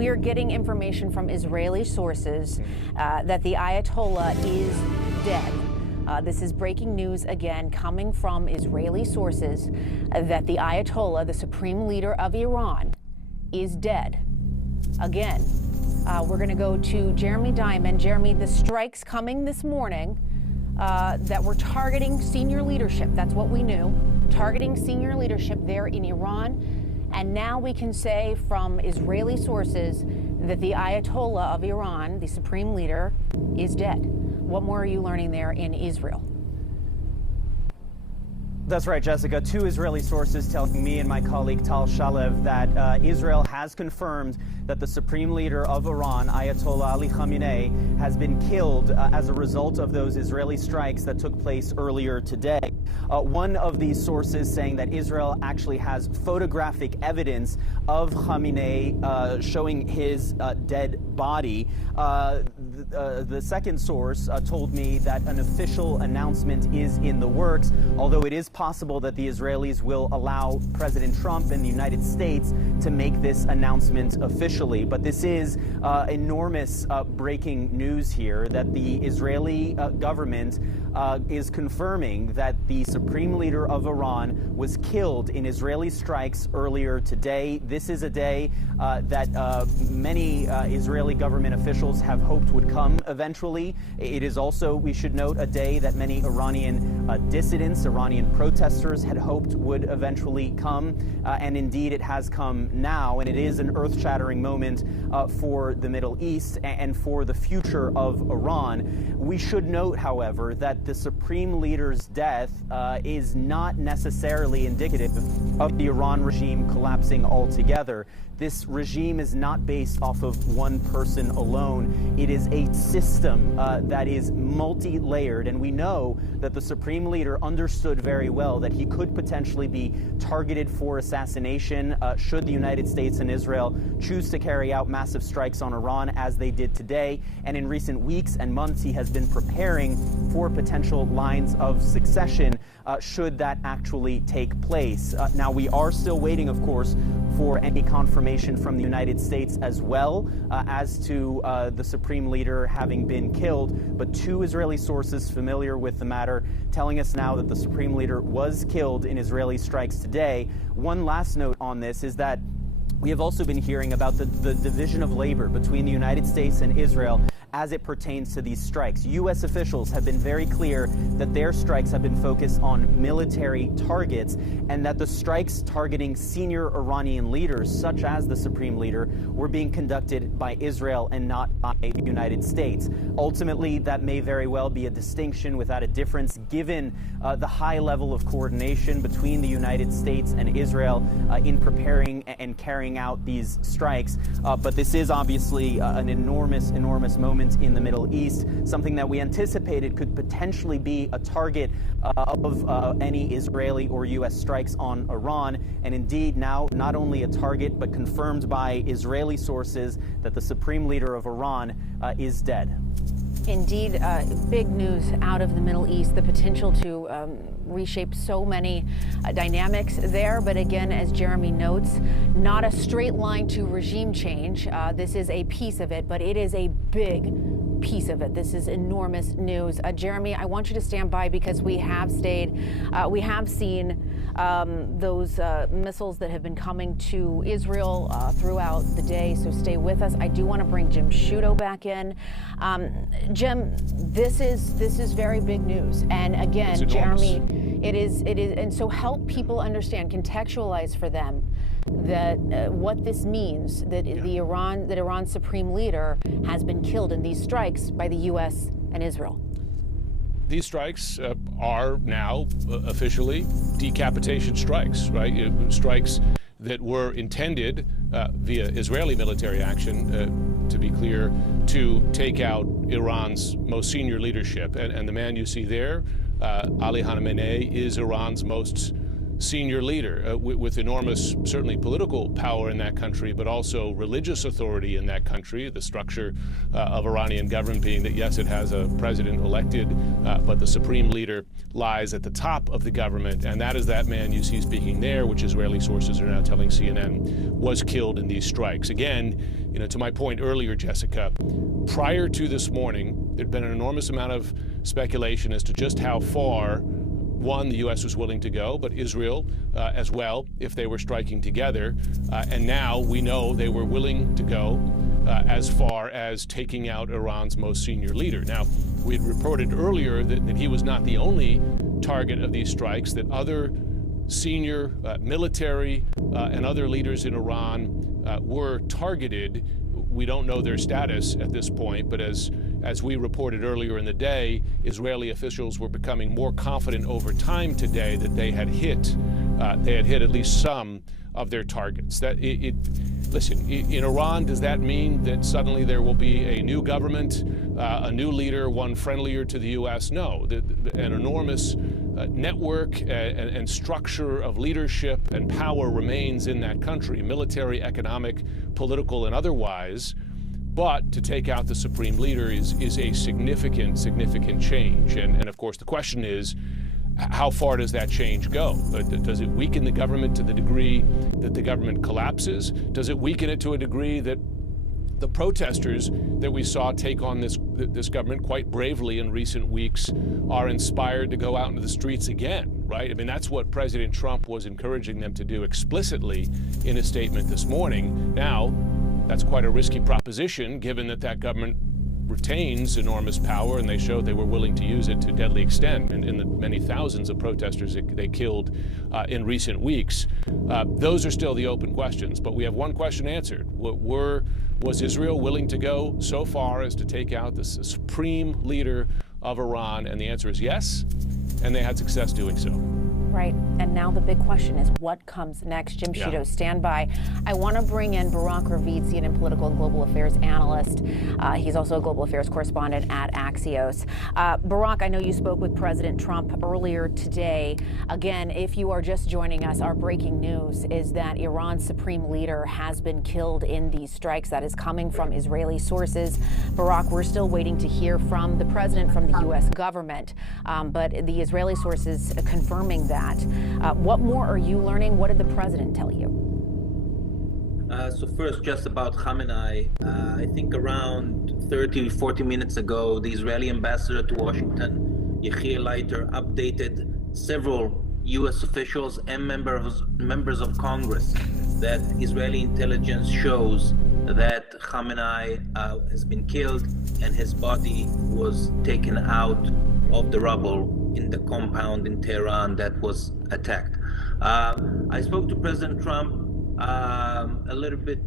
we are getting information from Israeli sources that the Ayatollah is dead. This is breaking news again coming from Israeli sources that the Ayatollah, the supreme leader of Iran, is dead. Again, we're going to go to Jeremy Diamond. Jeremy, the strikes coming this morning that were targeting senior leadership. That's what we knew. Targeting senior leadership there in Iran. And now we can say from Israeli sources that the Ayatollah of Iran, the supreme leader, is dead. What more are you learning there in Israel? That's right, Jessica. Two Israeli sources telling me and my colleague Tal Shalev that Israel has confirmed that the supreme leader of Iran, Ayatollah Ali Khamenei, has been killed as a result of those Israeli strikes that took place earlier today. One of these sources saying that Israel actually has photographic evidence of Khamenei showing his dead body. The second source told me that an official announcement is in the works, although it is possible that the Israelis will allow President Trump and the United States to make this announcement officially. But this is enormous breaking news here, that the Israeli government is confirming that the supreme leader of Iran was killed in Israeli strikes earlier today. This is a day that many Israeli government officials have hoped would come eventually. It is also, we should note, a day that many Iranian dissidents, Iranian protesters had hoped would eventually come. And indeed, it has come now. And it is an earth-shattering moment for the Middle East and for the future of Iran. We should note, however, that the supreme leader's death is not necessarily indicative of the Iran regime collapsing altogether. This regime is not based off of one person alone. It is a system that is multi-layered, and we know that the supreme leader understood very well that he could potentially be targeted for assassination should the United States and Israel choose to carry out massive strikes on Iran as they did today. And in recent weeks and months, he has been preparing for potential lines of succession should that actually take place. Now, we are still waiting, of course, for any confirmation from the United States as well as to the supreme leader having been killed. But two Israeli sources familiar with the matter telling us now that the supreme leader was killed in Israeli strikes today. One last note on this is that we have also been hearing about the division of labor between the United States and Israel as it pertains to these strikes. U.S. officials have been very clear that their strikes have been focused on military targets, and that the strikes targeting senior Iranian leaders, such as the supreme leader, were being conducted by Israel and not by the United States. Ultimately, that may very well be a distinction without a difference, given the high level of coordination between the United States and Israel in preparing and carrying out these strikes. But this is obviously an enormous moment in the Middle East, something that we anticipated could potentially be a target of any Israeli or U.S. strikes on Iran. And indeed, now not only a target, but confirmed by Israeli sources that the supreme leader of Iran is dead. Indeed, big news out of the Middle East, the potential to reshape so many dynamics there. But again, as Jeremy notes, not a straight line to regime change. This is a piece of it, but it is a big piece of it. This is enormous news. Jeremy, I want you to stand by because we have seen those missiles that have been coming to Israel throughout the day. So stay with us. I do want to bring Jim Sciutto back in. Jim, this is very big news. And again, Jeremy, it is, and so help people understand, contextualize for them that what this means, that Iran's supreme leader has been killed in these strikes by the U.S. and Israel. These strikes are now officially decapitation strikes, right? Strikes that were intended via Israeli military action, to be clear, to take out Iran's most senior leadership. And the man you see there, Ali Khamenei, is Iran's most senior leader with enormous, certainly political power in that country, but also religious authority in that country. The structure of Iranian government being that, yes, it has a president elected, but the supreme leader lies at the top of the government. And that is that man you see speaking there, which Israeli sources are now telling CNN was killed in these strikes. Again, to my point earlier, Jessica, prior to this morning, there'd been an enormous amount of speculation as to just how far the U.S. was willing to go, but Israel as well, if they were striking together. And now we know they were willing to go as far as taking out Iran's most senior leader. Now, we had reported earlier that he was not the only target of these strikes, that other senior military and other leaders in Iran were targeted. We don't know their status at this point, but as we reported earlier in the day, Israeli officials were becoming more confident over time today that they had hit at least some of their targets. Listen, in Iran, does that mean that suddenly there will be a new government, a new leader, one friendlier to the U.S.? No. An enormous network and structure of leadership and power remains in that country, military, economic, political, and otherwise. But to take out the supreme leader is a significant change. And of course, the question is, how far does that change go? Does it weaken the government to the degree that the government collapses? Does it weaken it to a degree that the protesters that we saw take on this government quite bravely in recent weeks are inspired to go out into the streets again, right? I mean, that's what President Trump was encouraging them to do explicitly in a statement this morning. Now, that's quite a risky proposition, given that government retains enormous power, and they showed they were willing to use it to deadly extent in the many thousands of protesters they killed in recent weeks. Those are still the open questions, but we have one question answered. Was Israel willing to go so far as to take out the supreme leader of Iran? And the answer is yes, and they had success doing so. Right. And now the big question is what comes next? Jim Sciutto, stand by. I want to bring in Barak Ravid, CNN political and global affairs analyst. He's also a global affairs correspondent at Axios. Barak, I know you spoke with President Trump earlier today. Again, if you are just joining us, our breaking news is that Iran's supreme leader has been killed in these strikes. That is coming from Israeli sources. Barak, we're still waiting to hear from the president, from the U.S. government, but the Israeli sources confirming that. What more are you learning? What did the president tell you? So first, just about Khamenei, I think around 30, 40 minutes ago, the Israeli ambassador to Washington, Yechiel Leiter, updated several U.S. officials and members of Congress that Israeli intelligence shows that Khamenei has been killed and his body was taken out of the rubble in the compound in Tehran that was attacked. I spoke to President Trump a little bit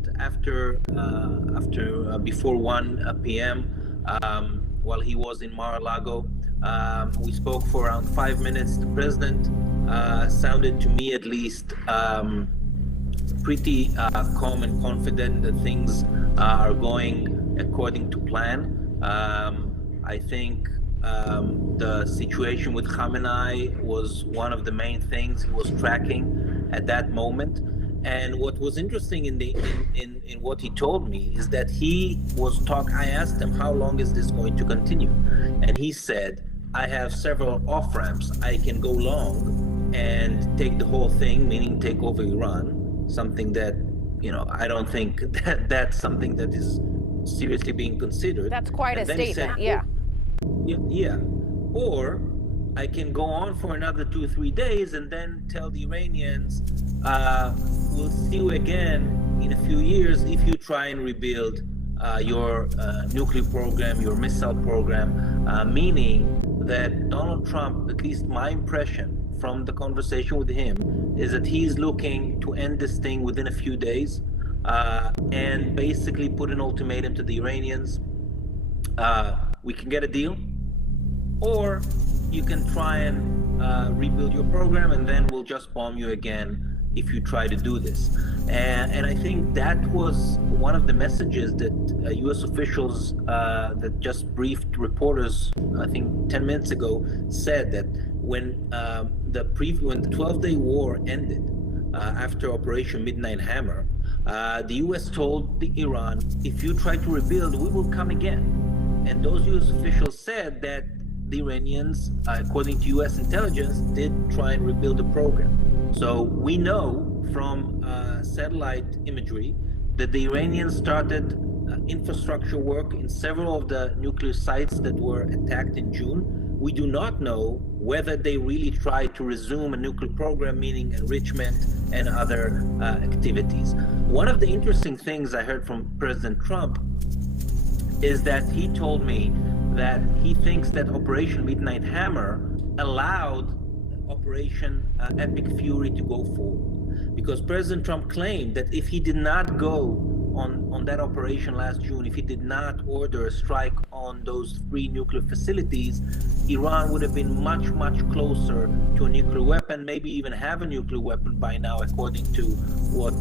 before 1 p.m. While he was in Mar-a-Lago. We spoke for around 5 minutes. The president sounded, to me at least, pretty calm and confident that things are going according to plan. I think the situation with Khamenei was one of the main things he was tracking at that moment. And what was interesting in what he told me is that I asked him, how long is this going to continue? And he said, I have several off-ramps. I can go long and take the whole thing, meaning take over Iran, something that, I don't think that's something that is seriously being considered. That's quite a statement, yeah. Yeah. Or I can go on for another 2-3 days and then tell the Iranians, we'll see you again in a few years if you try and rebuild your nuclear program, your missile program, meaning that Donald Trump, at least my impression from the conversation with him, is that he's looking to end this thing within a few days and basically put an ultimatum to the Iranians. We can get a deal, or you can try and rebuild your program, and then we'll just bomb you again if you try to do this. And I think that was one of the messages that U.S. officials that just briefed reporters, I think 10 minutes ago, said that when the 12-day war ended after Operation Midnight Hammer, the U.S. told Iran, if you try to rebuild, we will come again. And those U.S. officials said that the Iranians, according to U.S. intelligence, did try and rebuild the program. So we know from satellite imagery that the Iranians started infrastructure work in several of the nuclear sites that were attacked in June. We do not know whether they really tried to resume a nuclear program, meaning enrichment and other activities. One of the interesting things I heard from President Trump is that he told me that he thinks that Operation Midnight Hammer allowed Operation Epic Fury to go forward. Because President Trump claimed that if he did not go on that operation last June, if he did not order a strike on those 3 nuclear facilities, Iran would have been much, much closer to a nuclear weapon, maybe even have a nuclear weapon by now, according to what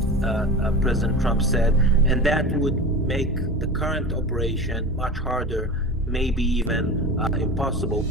President Trump said. And that would make the current operation much harder, maybe even impossible.